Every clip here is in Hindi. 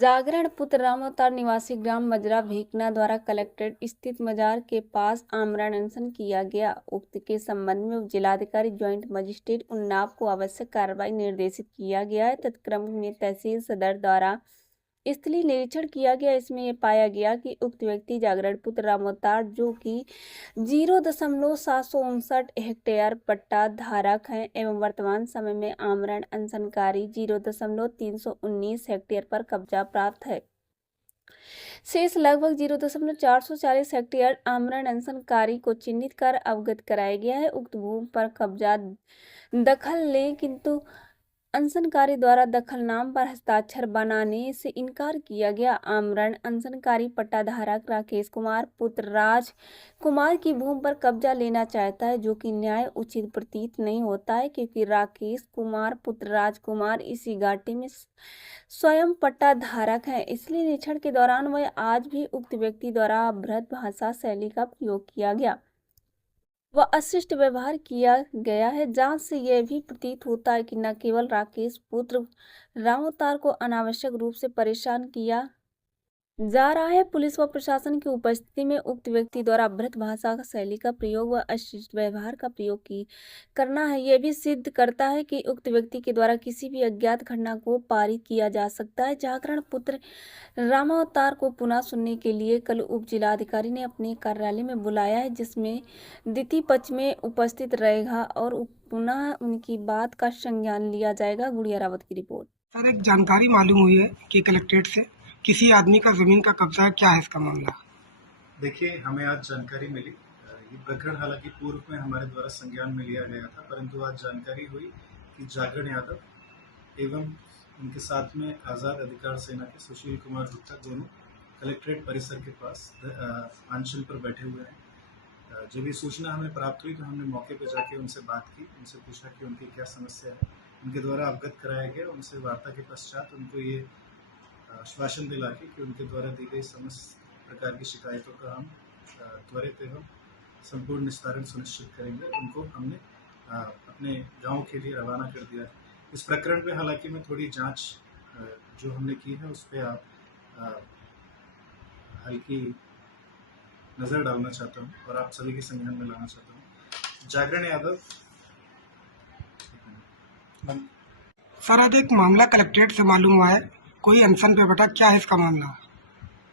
जागरण पुत्र रामअवतार निवासी ग्राम मजरा भेकना द्वारा कलेक्ट्रेट स्थित मजार के पास आमरण अनशन किया गया। उक्त के संबंध में जिलाधिकारी ज्वाइंट मजिस्ट्रेट उन्नाव को आवश्यक कार्रवाई निर्देशित किया गया है। तत्क्रम में तहसील सदर द्वारा स्थलीय निरीक्षण किया गया। इसमें यह पाया गया कि उक्त व्यक्ति जागरण पुत्र रामअवतार जो कि 0.759 हेक्टेयर पट्टा धारक हैं एवं वर्तमान समय में आमरण अनशनकारी 0.319 हेक्टेयर पर कब्जा प्राप्त है। शेष लगभग 0.440 हेक्टेयर आमरण अनशनकारी को चिन्हित कर अवगत कराया गया है। उक्त भूमि पर कब्जा दखल ले किंतु अनशनकारी द्वारा दखलनाम पर हस्ताक्षर बनाने से इनकार किया गया। आमरण अनशनकारी पट्टाधारक राकेश कुमार पुत्र राज कुमार की भूमि पर कब्जा लेना चाहता है, जो कि न्याय उचित प्रतीत नहीं होता है, क्योंकि राकेश कुमार पुत्र राजकुमार इसी घाटी में स्वयं पट्टाधारक है। इसलिए निरीक्षण के दौरान वह आज भी उक्त व्यक्ति द्वारा अभद्र भाषा शैली का प्रयोग किया गया व अशिष्ट व्यवहार किया गया है। जांच से यह भी प्रतीत होता है कि न केवल राकेश पुत्र रामअवतार को अनावश्यक रूप से परेशान किया जा रहा है, पुलिस व प्रशासन की उपस्थिति में उक्त व्यक्ति द्वारा अभद्र भाषा शैली का प्रयोग व अशिष्ट व्यवहार का प्रयोग करना है। यह भी सिद्ध करता है कि उक्त व्यक्ति के द्वारा किसी भी अज्ञात घटना को पारित किया जा सकता है। जागरण पुत्र रामावतार को पुनः सुनने के लिए कल उप जिलाधिकारी ने अपने कार्यालय में बुलाया है, जिसमें द्वितीय पक्ष में उपस्थित रहेगा और पुनः उनकी बात का संज्ञान लिया जाएगा। गुड़िया रावत की रिपोर्ट। सर, एक जानकारी मालूम हुई है कि कलेक्ट्रेट से किसी आदमी का जमीन का कब्जा है। क्या है इसका मामला? देखिए, हमें आज जानकारी मिली। ये प्रकरण हालांकि पूर्व में हमारे द्वारा संज्ञान में लिया गया था, परंतु आज जानकारी हुई कि जागरण यादव एवं उनके साथ में आज़ाद अधिकार सेना के सुशील कुमार गुप्ता दोनों कलेक्ट्रेट परिसर के पास अनशन पर बैठे हुए हैं। जब ये सूचना हमें प्राप्त हुई तो हमने मौके पर जाके उनसे बात की, उनसे पूछा कि उनकी क्या समस्या है। उनके द्वारा अवगत कराया गया। उनसे वार्ता के पश्चात उनको ये आश्वासन दिला कि उनके द्वारा दी गई समस्त प्रकार की शिकायतों का हम त्वरित एवं संपूर्ण निस्तारण सुनिश्चित करेंगे। उनको हमने अपने गांव के लिए रवाना कर दिया है। इस प्रकरण पे हालांकि मैं थोड़ी जांच जो हमने की है उस पर आप हल्की नज़र डालना चाहता हूँ और आप सभी के संज्ञान में लाना चाहता हूँ। जागरण यादव। सर, आज एक मामला कलेक्ट्रेट से मालूम हुआ है, कोई अनशन पे बैठा। क्या है इसका मामला?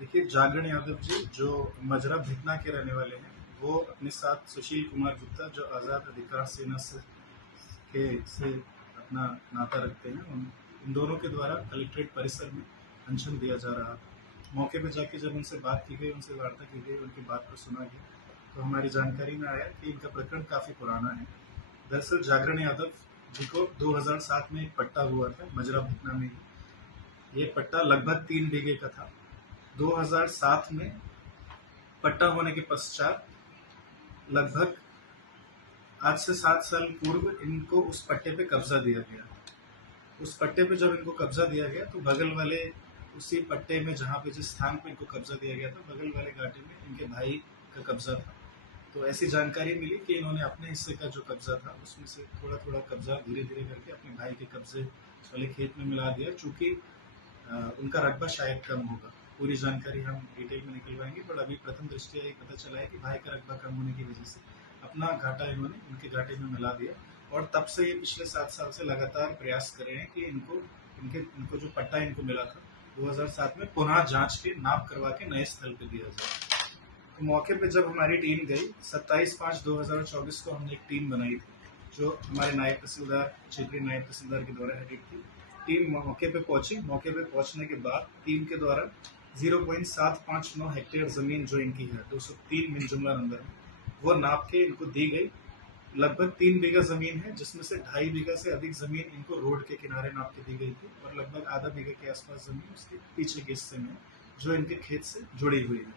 देखिए, जागरण यादव जी जो मजरा भिकना के रहने वाले हैं, वो अपने साथ सुशील कुमार गुप्ता जो आज़ाद अधिकार सेना से अपना नाता रखते हैं, इन दोनों के द्वारा कलेक्ट्रेट परिसर में अनशन दिया जा रहा था। मौके पर जाके जब उनसे बात की गई, उनसे वार्ता की गई, उनकी बात को सुना गया, तो हमारी जानकारी में आया कि इनका प्रकरण काफ़ी पुराना है। दरअसल जागरण यादव जी को 2007 में एक पट्टा हुआ था मजरा भिकना में ही। ये पट्टा लगभग 3 बीघे का था। 2007 में पट्टा होने के पश्चात लगभग आज से 7 साल पूर्व इनको उस पट्टे पे कब्जा दिया गया। उस पट्टे पे जब इनको कब्जा दिया गया तो बगल वाले उसी पट्टे में जहाँ पे जिस स्थान पे इनको कब्जा दिया गया था, बगल वाले घाटी में इनके भाई का कब्जा था। तो ऐसी जानकारी मिली कि इन्होंने अपने हिस्से का जो कब्जा था उसमें से थोड़ा थोड़ा कब्जा धीरे धीरे करके अपने भाई के कब्जे वाले खेत में मिला दिया, चूँकि उनका रकबा शायद कम होगा। पूरी जानकारी हम डिटेल में निकलवाएंगे, पर अभी प्रथम दृष्टया ये पता चला है कि भाई का रकबा कम होने की वजह से अपना घाटा इन्होंने उनके घाटे में मिला दिया। और तब से ये पिछले 7 साल से लगातार प्रयास कर रहे हैं कि इनको जो पट्टा इनको मिला था 2007 में पुनः जांच के नाप करवा के नए स्थल पे दिया जाए। तो मौके पे जब हमारी टीम गई 27/5/2024 को हमने एक टीम बनाई थी, जो हमारे नायब तहसीलदार, क्षेत्रीय नायब तहसीलदार के द्वारा हेडेड थी। टीम मौके पे पहुंची। मौके पे पहुंचने के बाद टीम के द्वारा 0.759 हेक्टेयर जमीन जो इनकी है 203 मिन जुमला नंबर में, वो नाप के इनको दी गई। लगभग 3 बीघा जमीन है, जिसमें से 2.5 बीघा से अधिक जमीन इनको रोड के किनारे नाप के दी गई थी, और लगभग आधा बीघा के आसपास जमीन उसके पीछे के हिस्से में जो इनके खेत से जुड़ी हुई है,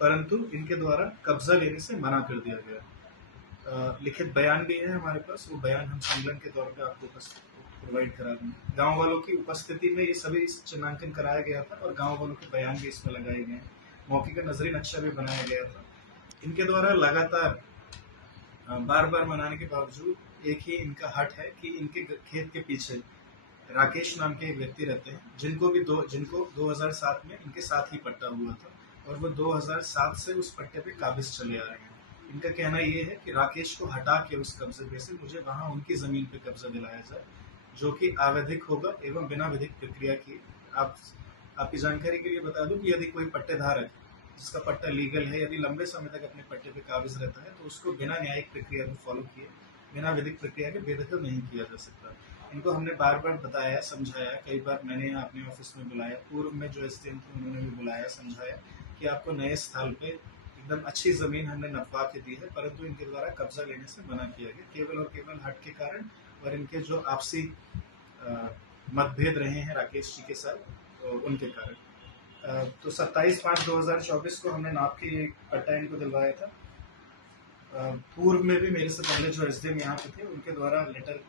परंतु इनके द्वारा कब्जा लेने से मना कर दिया गया। लिखित बयान भी है हमारे पास, वो बयान हम संकलन के तौर पे आपको प्रोवाइड करा देंगे। गांव वालों की उपस्थिति में ये सभी चिन्हांकन कराया गया था और गांव वालों के बयान भी इसमें लगाए गए हैं। मौके का नजरी नक्शा भी बनाया गया था। इनके द्वारा लगातार बार बार मनाने के बावजूद एक ही इनका हट है कि इनके खेत के पीछे राकेश नाम के एक व्यक्ति रहते हैं जिनको 2007 में इनके साथ ही पट्टा हुआ था और वो 2007 से उस पट्टे पे काबिज चले आ रहे हैं। इनका कहना ये है कि राकेश को हटा के उस कब्जे पे से मुझे वहां उनकी जमीन पे कब्जा दिलाया जाए, जो कि अवैधिक होगा एवं बिना विधिक प्रक्रिया की। आपकी जानकारी के लिए बता दूं कि यदि कोई पट्टेधारक जिसका पट्टा लीगल है, यदि लंबे समय तक अपने पट्टे पे काबिज रहता है, तो उसको बिना न्यायिक प्रक्रिया को फॉलो किए, बिना विधिक प्रक्रिया के बेदखल नहीं किया जा सकता। इनको हमने बार बार बताया, समझाया, कई बार मैंने यहाँ अपने ऑफिस में बुलाया, पूर्व में जो एसडीएम थे उन्होंने भी बुलाया, समझाया कि आपको नए स्थल पे एकदम अच्छी जमीन हमने नपवा के दी है, परंतु इनके द्वारा कब्जा लेने से मना किया गया, केवल और केवल हट के कारण और इनके जो आपसी मतभेद रहे हैं राकेश जी के साथ, उनके कारण। तो 27/5/2024 को हमने नाप के एक पट्टा इनको दिलवाया था। पूर्व में भी मेरे से पहले जो एसडीएम यहाँ पे थे उनके द्वारा लेटर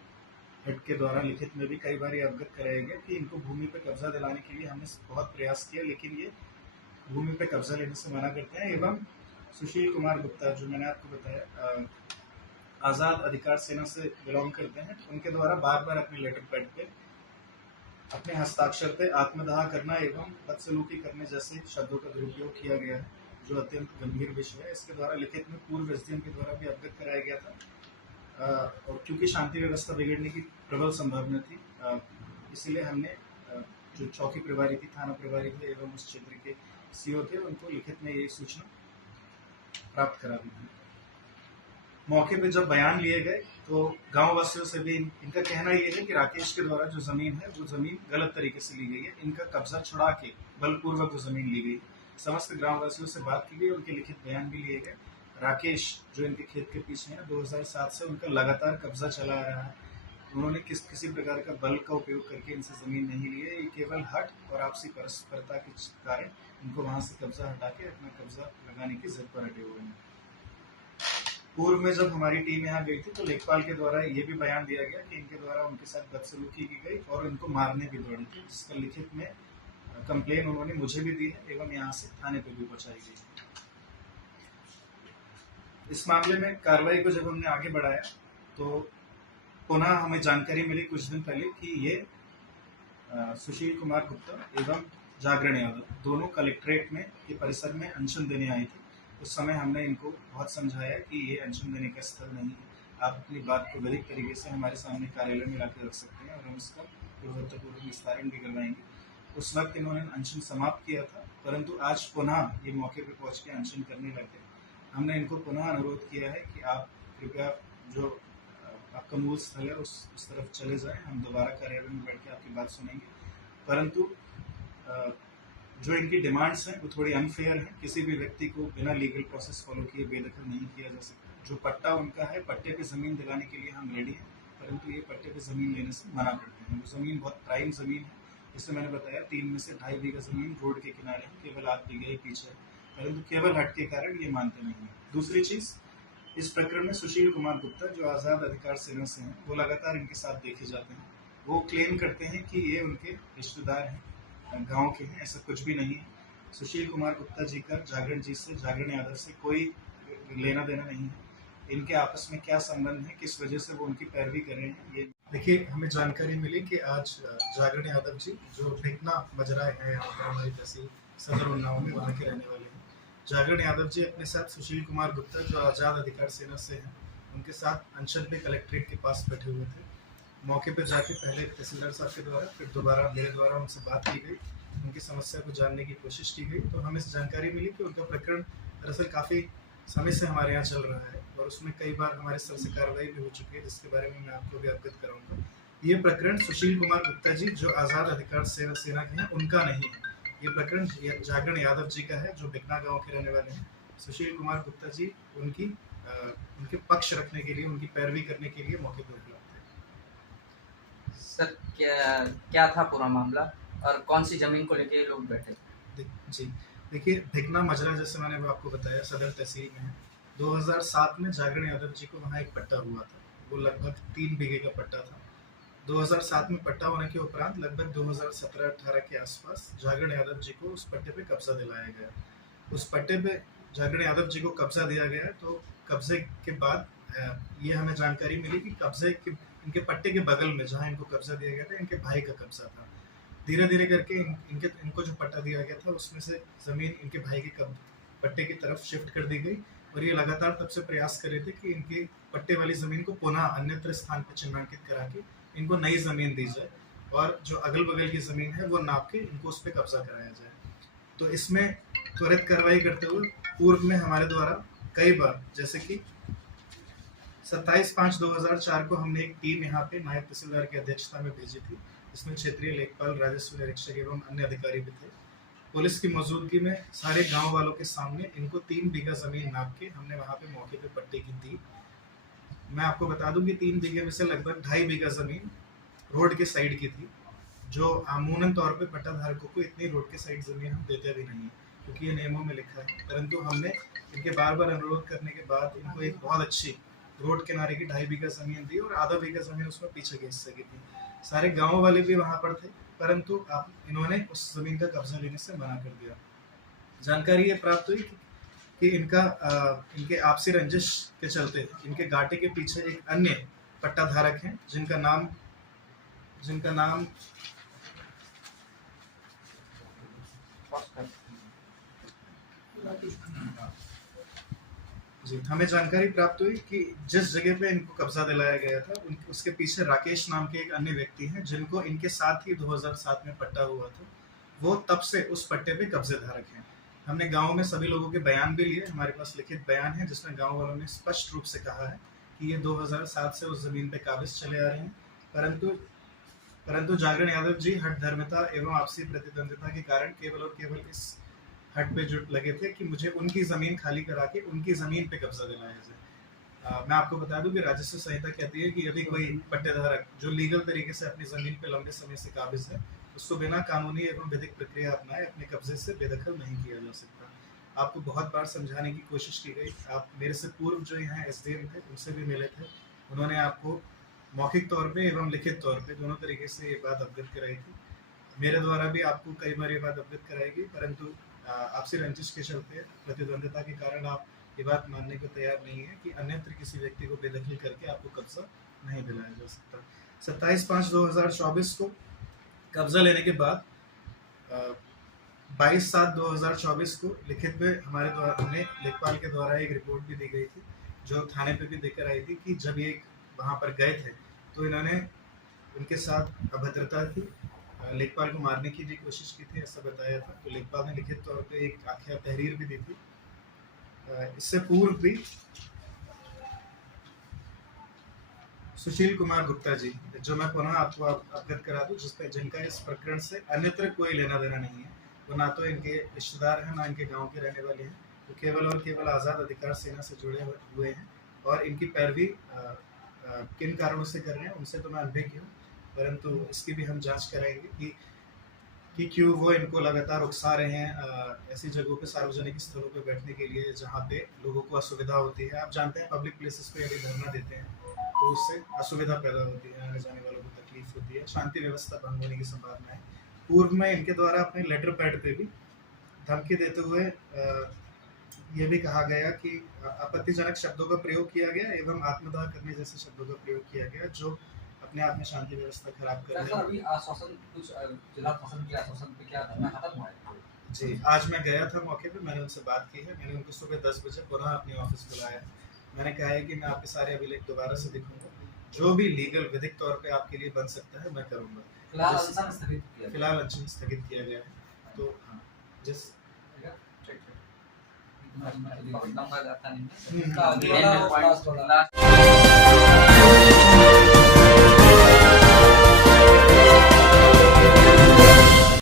हेड के द्वारा लिखित में भी कई बार ये अवगत कराया गया कि इनको भूमि पे कब्जा दिलाने के लिए हमने बहुत प्रयास किया, लेकिन ये भूमि पे कब्जा लेने से मना करते हैं। एवं सुशील कुमार गुप्ता, जो मैंने आपको बताया आज़ाद अधिकार सेना से बिलोंग करते हैं, उनके द्वारा बार बार अपने लेटर पैड पे अपने हस्ताक्षर पे आत्मदाह करना एवं बदसलूकी करने जैसे शब्दों का दुरुपयोग किया गया है, जो अत्यंत गंभीर विषय है। इसके द्वारा लिखित में पूर्व एसडीएम के द्वारा भी अवगत कराया गया था। और क्योंकि शांति व्यवस्था बिगड़ने की प्रबल संभावना थी, इसीलिए हमने जो चौकी प्रभारी थी, थाना प्रभारी थे एवं उस क्षेत्र के सीओ थे, उनको लिखित में ये सूचना प्राप्त करा दी थी। मौके पे जब बयान लिए गए तो गांव वासियों से भी इनका कहना ये है कि राकेश के द्वारा जो जमीन है वो जमीन गलत तरीके से ली गई है, इनका कब्जा छुड़ा के बलपूर्वक वो जमीन ली गई। समस्त ग्राम वासियों से बात की गई, उनके लिखित बयान भी लिए गए। राकेश जो इनके खेत के पीछे है, 2007 से उनका लगातार कब्जा चला आ रहा है। उन्होंने किसी प्रकार का बल का उपयोग करके इनसे जमीन नहीं ली है, ये केवल हट और आपसी परस्परता के कारण इनको वहां से कब्जा हटा के अपना कब्जा लगाने की जिद पर अटे हुए हैं। पूर्व में जब हमारी टीम यहाँ गई थी तो लेखपाल के द्वारा ये भी बयान दिया गया कि इनके द्वारा उनके साथ बदसलूकी की गई और उनको मारने भी दौड़ी थी, जिसका लिखित में कंप्लेन उन्होंने मुझे भी दी है एवं यहाँ से थाने पे भी पहुंचाई गई। इस मामले में कार्रवाई को जब हमने आगे बढ़ाया तो पुनः हमें जानकारी मिली कुछ दिन पहले कि ये सुशील कुमार गुप्ता एवं जागरण यादव दोनों कलेक्ट्रेट में के परिसर में अनशन देने आई थी। उस समय हमने इनको बहुत समझाया कि ये अनशन देने का स्थल नहीं है, आप अपनी बात को विधिक तरीके से हमारे सामने कार्यालय में लाकर रख सकते हैं और हम इसका पूर्वोत्तरपूर्व निस्तारण भी करवाएंगे। उस वक्त इन्होंने अनशन समाप्त किया था, परंतु आज पुनः ये मौके पर पहुंच के अनशन करने लगे। हमने इनको पुनः अनुरोध किया है कि आप कृपया जो आपका मूल स्थल है उस तरफ चले जाएं, हम दोबारा कार्यालय में बैठ के आपकी बात सुनेंगे। परंतु जो इनकी डिमांड्स हैं वो थोड़ी अनफेयर है। किसी भी व्यक्ति को बिना लीगल प्रोसेस फॉलो किए बेदखल नहीं किया जा सकता। जो पट्टा उनका है, पट्टे पे ज़मीन दिलाने के लिए हम रेडी हैं, परंतु ये पट्टे पे ज़मीन लेने से मना करते हैं। वो ज़मीन बहुत प्राइम ज़मीन है, जैसे मैंने बताया 3 में से 2.5 बीघा ज़मीन रोड के किनारे है, केवल 8 बीघा ही पीछे है, परंतु केवल हट के कारण ये मानते नहीं है। दूसरी चीज़, इस प्रकरण में सुशील कुमार गुप्ता जो आज़ाद अधिकार सेना से हैं, वो लगातार इनके साथ देखे जाते हैं। वो क्लेम करते हैं कि ये उनके रिश्तेदार हैं, गांव के हैं, ऐसा कुछ भी नहीं है। सुशील कुमार गुप्ता जी का जागरण जी से, जागरण यादव से कोई लेना देना नहीं है। इनके आपस में क्या संबंध है, किस वजह से वो उनकी पैरवी कर रहे हैं, ये देखिए। हमें जानकारी मिली कि आज जागरण यादव जी जो भिकना मजरा है यहाँ पर हमारी तहसील सदर उन्नाव में, वहाँ के रहने वाले हैं। जागरण यादव जी अपने साथ सुशील कुमार गुप्ता जो आज़ाद अधिकार सेना से हैं, उनके साथ अनशन पे कलेक्ट्रेट के पास बैठे हुए थे। मौके पर जाके पहले तहसीलदार साहब के द्वारा, फिर दोबारा मेरे द्वारा उनसे बात की गई, उनकी समस्या को जानने की कोशिश की गई। तो हमें जानकारी मिली कि उनका प्रकरण दरअसल काफ़ी समय से हमारे यहाँ चल रहा है और उसमें कई बार हमारे स्तर से कार्रवाई भी हो चुकी है, जिसके बारे में मैं आपको भी अवगत कराऊंगा। ये प्रकरण सुशील कुमार गुप्ता जी जो आज़ाद अधिकार सेना के हैं उनका नहीं है। ये प्रकरण जागरण यादव जी का है जो भिकना गाँव के रहने वाले हैं। सुशील कुमार गुप्ता जी उनके पक्ष रखने के लिए, उनकी पैरवी करने के लिए मौके पर उपलब्ध है। सर क्या था पूरा मामला और कौन सी जमीन को लेके लोग बैठे? जी देखिए, भिकना मजरा जैसे मैंने आपको बताया सदर तहसील में है। 2007 में जागरण यादव जी को वहाँ एक पट्टा हुआ था, वो लगभग 3 बीघे का पट्टा था। 2007 में पट्टा होने के उपरांत लगभग 2017-18 के आसपास जागरण यादव जी को उस पट्टे पे कब्जा दिलाया गया। उस पट्टे पे जागरण यादव जी को कब्जा दिया गया, तो कब्जे के बाद ये हमें जानकारी मिली कि कब्जे के इनके पट्टे के बगल में जहाँ इनको कब्जा दिया गया था, इनके भाई का कब्जा था। धीरे धीरे करके इनको जो पट्टा दिया गया था उसमें से ज़मीन इनके भाई के पट्टे की तरफ शिफ्ट कर दी गई, और ये लगातार तब से प्रयास कर रहे थे कि इनके पट्टे वाली ज़मीन को पुनः अन्यत्र स्थान पर चिन्हांकित करा के इनको नई ज़मीन दी जाए, और जो अगल बगल की ज़मीन है वो नाप के इनको उस पर कब्जा कराया जाए। तो इसमें त्वरित कार्रवाई करते हुए पूर्व में हमारे द्वारा कई बार, जैसे कि 27/5/2004 को हमने एक टीम यहाँ पे नायब तहसीलदार की अध्यक्षता में भेजी थी, जिसमें क्षेत्रीय लेखपाल, राजस्व निरीक्षक एवं अन्य अधिकारी भी थे। पुलिस की मौजूदगी में सारे गांव वालों के सामने इनको 3 बीघा जमीन नाप के हमने वहाँ पे मौके पे पट्टे की दी। मैं आपको बता दूं कि 3 बीघे में से लगभग 2.5 बीघा जमीन रोड के साइड की थी, जो अमूमन तौर पे पट्टा धारकों को इतनी रोड के साइड जमीन हम देते भी नहीं है, क्योंकि ये नियमों में लिखा है। परंतु हमने इनके बार बार अनुरोध करने के बाद इनको एक बहुत अच्छी रोड किनारे की 2.5 बीघा जमीन दी, और आधा बीघा जमीन उसमें पीछे के हिस्से की थी। सारे गाँव वाले भी वहाँ पर थे, परंतु इन्होंने उस जमीन का कब्जा लेने से मना कर दिया। जानकारी ये प्राप्त हुई कि इनके आपसी रंजिश के चलते इनके गाटे के पीछे एक अन्य पट्टाधारक हैं, जिनका नाम जी, हमें जानकारी प्राप्त हुई कि जिस जगह पे इनको कब्जा दिलाया गया था उसके पीछे राकेश नाम के एक अन्य व्यक्ति हैं, जिनको इनके साथ ही 2007 में पट्टा हुआ था। वो तब से उस पट्टे पे कब्जे धारक हैं। हमने गांव में सभी लोगों के बयान भी लिए, हमारे पास लिखित बयान है जिसमें गांव वालों ने स्पष्ट रूप से कहा है कि ये 2007 से उस जमीन पे काबिज चले आ रहे हैं, परंतु जागरण यादव जी हठ धर्मता एवं आपसी प्रतिद्वंदिता के कारण केवल और केवल इस हट पे जुट लगे थे कि मुझे उनकी ज़मीन खाली करा के उनकी ज़मीन पे कब्जा दिलाया जाए। मैं आपको बता दूं कि राजस्व संहिता कहती है कि यदि कोई पट्टेधारक जो लीगल तरीके से अपनी ज़मीन पे लंबे समय से काबिज है, उसको बिना कानूनी एवं विधिक प्रक्रिया अपनाए अपने कब्जे से बेदखल नहीं किया जा सकता। आपको बहुत बार समझाने की कोशिश की गई। आप मेरे से पूर्व जो यहाँ SDM थे उनसे भी मिले थे, उन्होंने आपको मौखिक तौर पे एवं लिखित तौर पे दोनों तरीके से ये बात अवगत कराई थी। मेरे द्वारा भी आपको कई बार ये बात अवगत कराएगी, परंतु आपसी रंजिश के चलते, प्रतिद्वंदिता के कारण आप ये बात मानने को तैयार नहीं है कि अन्यत्र किसी व्यक्ति को बेदखल करके आपको कब्जा नहीं दिलाया जा सकता। 27/5/2024 को कब्जा लेने के बाद 22/7/2024 को लिखित में हमें लेखपाल के द्वारा एक रिपोर्ट भी दी गई थी, जो थाने पे भी देकर आई थी कि जब ये वहाँ पर गए थे तो इन्होंने उनके साथ अभद्रता की, लेखपाल को मारने की भी कोशिश की थी, ऐसा बताया था। तो लेखपाल ने लिखित तौर पे एक आख्या तहरीर भी दी थी। इससे पूर्व भी सुशील कुमार गुप्ता जी, जो मैं पुनः आपको अवगत करा दूं, जिनका इस प्रकरण से अन्यत्र कोई लेना देना नहीं है, वो ना तो इनके रिश्तेदार हैं ना इनके गांव के रहने वाले हैं, वो केवल और केवल आज़ाद अधिकार सेना से जुड़े हुए हैं, और इनकी पैरवी किन कारणों से कर रहे हैं उनसे तो मैं अनभिज्ञ हूँ, परंतु इसकी भी हम जांच कराएंगे कि क्यों वो इनको लगातार उकसा रहे हैं ऐसी जगहों पे, सार्वजनिक स्थलों पे बैठने के लिए जहाँ पे लोगों को असुविधा होती है। आप जानते हैं पब्लिक प्लेसेस पे यदि धरना देते हैं तो उससे असुविधा पैदा होती है, आने जाने वालों को तकलीफ होती है, शांति व्यवस्था भंग होने की संभावना है। पूर्व में इनके द्वारा अपने लेटर पैड पे भी धमकी देते हुए ये भी कहा गया कि आपत्तिजनक शब्दों का प्रयोग किया गया एवं आत्मदाह करने जैसे शब्दों का प्रयोग किया गया, जो अपने आप में शांति व्यवस्था खराब कर रहे हैं। अभी आश्वासन कुछ जिला प्रशासन के आश्वासन पे क्या धरना खत्म हुआ है? जी, आज मैं गया था मौके पे, मैंने उनसे बात की है, मैंने उनको सुबह 10 बजे पुनः अपने ऑफिस बुलाया। मैंने कहा है कि मैं आपके सारे अभिलेख दोबारा से दिखूंगा, जो भी लीगल विधिक तौर पे आपके लिए बन सकता है मैं करूंगा। फिलहाल अनशन स्थगित किया गया है। तो हाँ, जिस लंबा जाता नहीं हम्म,